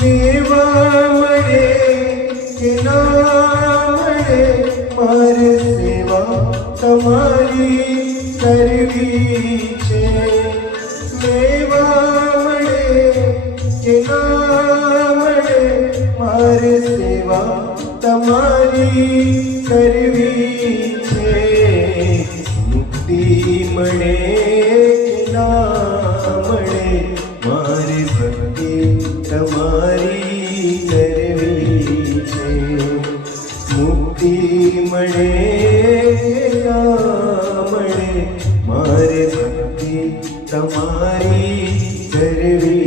મેવા મળે કે ના મળે મારે સેવા તમારી કરવી છે. મેવા મળે કે ના મળે મારે સેવા તમારી કરવી છે. મુક્તિ મળે કે ના મળે મારી ભક્તિ તમારી કરવી છે. મુક્તિ મળે કે ના મળે મારે ભક્તિ તમારી કરવી